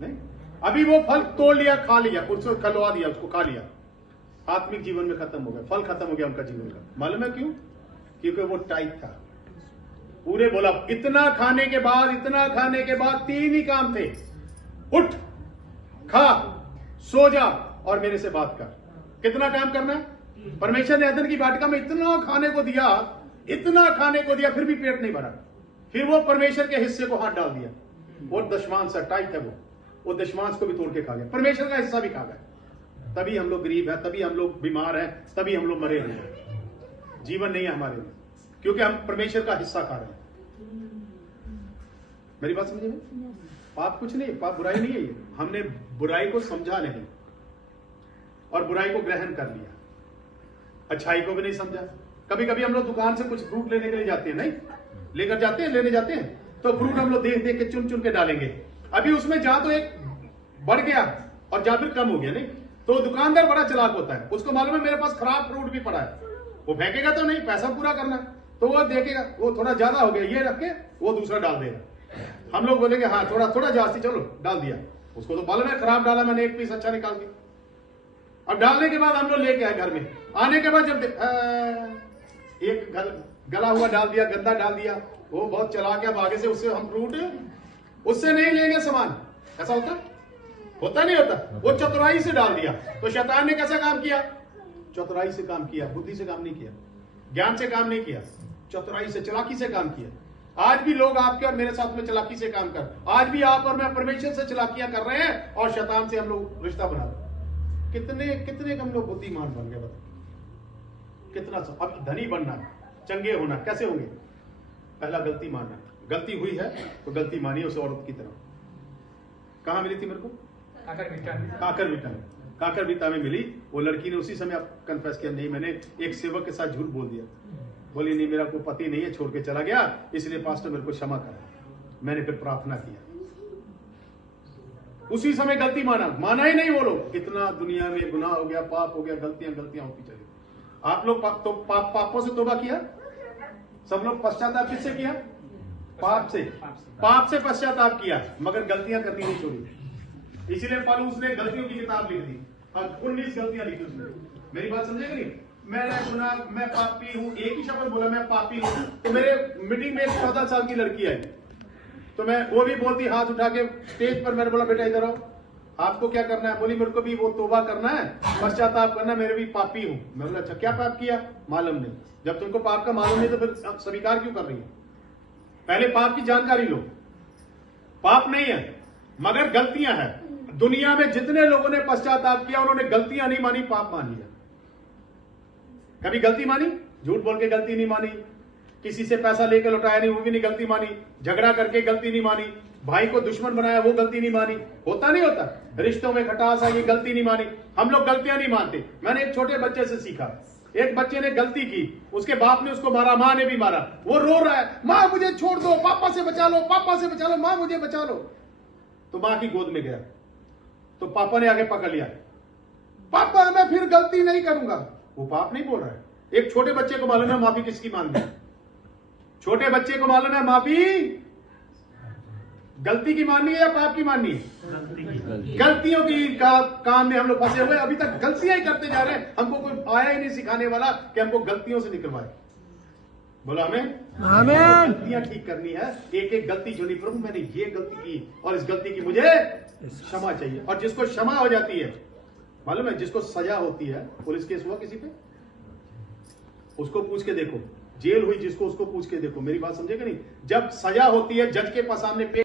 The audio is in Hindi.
नहीं, अभी वो फल तोड़ लिया, खा लिया, उसको खलवा दिया, उसको खा लिया, आत्मिक जीवन में खत्म हो गया, फल खत्म हो गया उनका जीवन का। मालूम है क्यों? क्योंकि वो टाइट था। पूरे बोला इतना खाने के बाद, इतना खाने के बाद 3 ही काम थे, उठ, खा, सो जा और मेरे से बात कर। कितना काम करना है? परमेश्वर ने अदन की वाटिका में इतना खाने को दिया, इतना खाने को दिया, फिर भी पेट नहीं भरा। फिर वो परमेश्वर के हिस्से को हाथ डाल दिया, और दशमांश टाइट है वो दशमांश को भी तोड़ के खा गया, परमेश्वर का हिस्सा भी खा गया। तभी हम लोग गरीब हैं, तभी हम लोग बीमार हैं, तभी हम लोग मरे हुए हैं। जीवन नहीं है हमारे में, क्योंकि हम परमेश्वर का हिस्सा खा रहे हैं। मेरी बात समझे में? पाप कुछ नहीं, पाप बुराई नहीं है। ये हमने बुराई को समझा नहीं और बुराई को ग्रहण कर लिया, अच्छाई को भी नहीं समझा। कभी कभी हम लोग दुकान से कुछ फ्रूट लेने के लिए जाते हैं, नहीं लेकर जाते हैं, लेने जाते हैं, तो फ्रूट हम लोग देख देख के चुन चुन के डालेंगे। अभी उसमें जा तो एक बढ़ गया और जा फिर कम हो गया, नहीं तो दुकानदार बड़ा चालाक होता है, उसको मालूम है मेरे पास खराब फ्रूट भी पड़ा है, वो फेंकेगा तो नहीं, पैसा पूरा करना है, तो वो देखेगा वो थोड़ा ज्यादा हो गया, ये रख के वो दूसरा डाल देगा। हम लोग बोलेंगे हाँ थोड़ा थोड़ा जास्ती, चलो डाल दिया, उसको तो मालूम है खराब डाला, मैंने एक पीस अच्छा निकाल दिया। अब डालने के बाद हम लोग लेके आए घर में, आने के बाद जब एक गला हुआ डाल दिया, गंदा डाल दिया, वो बहुत चला गया आगे से, उससे हम फ्रूट उससे नहीं लेंगे सामान। ऐसा होता नहीं होता, वो चतुराई से डाल दिया। तो शैतान ने कैसा काम किया? चतुराई से काम किया, बुद्धि से काम नहीं किया, ज्ञान से काम नहीं किया, चतुराई से, चालाकी से काम किया। आज भी लोग आपके और मेरे साथ में चालाकी से काम कर, आज भी आप और मैं परमेश्वर से चालाकियां कर रहे हैं और शैतान से हम लोग रिश्ता बना रहे हैं। कितने हम लोग बुद्धिमान बन गए, बताओ कितना। अब धनी बनना, चंगे होना, कैसे होंगे? पहला गलती मानना, गलती हुई है तो गलती मानिए उस औरत की तरह। कहां मिली थी मेरे को? काकर बीता में मिली। वो लड़की ने उसी समय कन्फेस किया, नहीं मैंने एक सेवक के साथ झूठ बोल दिया, बोली नहीं मेरा कोई पति नहीं है, छोड़ के चला गया, इसलिए पास्टर मेरे को क्षमा करा। मैंने फिर प्रार्थना किया, उसी समय गलती माना ही नहीं। वो लोग इतना दुनिया में गुनाह हो गया, पाप हो गया, गलतियां होती चली। आप लोग तो पापों से तौबा किया, सब लोग पश्चाताप किससे किया? पाप से पश्चाताप किया, मगर गलतियां करनी नहीं छोड़ी। इसीलिए पौलुस ने गलतियों की किताब लिख दी और 19 गलतियां लिखी उसने। मेरी बात समझेगा नहीं? मैंने सुना मैं पापी हूं, एक ही शब्द बोला मैं पापी हूं, तो मेरे मीटिंग में एक 14 साल की लड़की आई, तो मैं वो भी बोलती, हाथ उठा के स्टेज पर, मैंने बोला बेटा इधर आओ, आपको क्या करना है? बोली मेरे को भी वो तौबा करना है, पश्चाताप करना, मेरे भी पापी हूं। मैं बोला अच्छा क्या पाप किया? मालूम नहीं। जब तुमको पाप का मालूम नहीं तो फिर स्वीकार क्यों कर रही है? पहले पाप की जानकारी लो। पाप नहीं है मगर गलतियां हैं। दुनिया में जितने लोगों ने पश्चाताप किया उन्होंने गलतियां नहीं मानी, पाप मान लिया। कभी गलती मानी? झूठ बोल के गलती नहीं मानी, किसी से पैसा लेकर लौटाया नहीं, वो भी नहीं गलती मानी, झगड़ा करके गलती नहीं मानी, भाई को दुश्मन बनाया वो गलती नहीं मानी। होता नहीं होता, रिश्तों में खटास आई, गलती नहीं मानी। हम लोग गलतियां नहीं मानते। मैंने एक छोटे बच्चे से सीखा, एक बच्चे ने गलती की, उसके बाप ने उसको मारा, मां ने भी मारा, वो रो रहा है, मां मुझे छोड़ दो, पापा से बचा लो, पापा से बचा लो, मां मुझे बचा लो। तो मां की गोद में गया, तो पापा ने आगे पकड़ लिया, पापा मैं फिर गलती नहीं करूंगा। वो पाप नहीं बोल रहा है। एक छोटे बच्चे को मालूम है माफी किसकी मांगनी है, छोटे बच्चे को मालूम है माफी गलती की माननी है या पाप की माननी है? गलतियों की काम में हम लोग फंसे हुए, अभी तक गलतियां ही करते जा रहे हैं। हमको कोई आया ही नहीं सिखाने वाला कि हमको गलतियों से निकलवाए। बोला हमें गलतियां ठीक करनी है, एक एक गलती जो नहीं, प्रभु मैंने ये गलती की और इस गलती की मुझे क्षमा चाहिए। और जिसको क्षमा हो जाती है, मालूम है जिसको सजा होती है, पुलिस केस हुआ किसी पे, उसको पूछ के देखो, जेल हुई जिसको, उसको पूछ के देखो। मेरी बात समझेगा नहीं? जब सजा होती है जज के सामने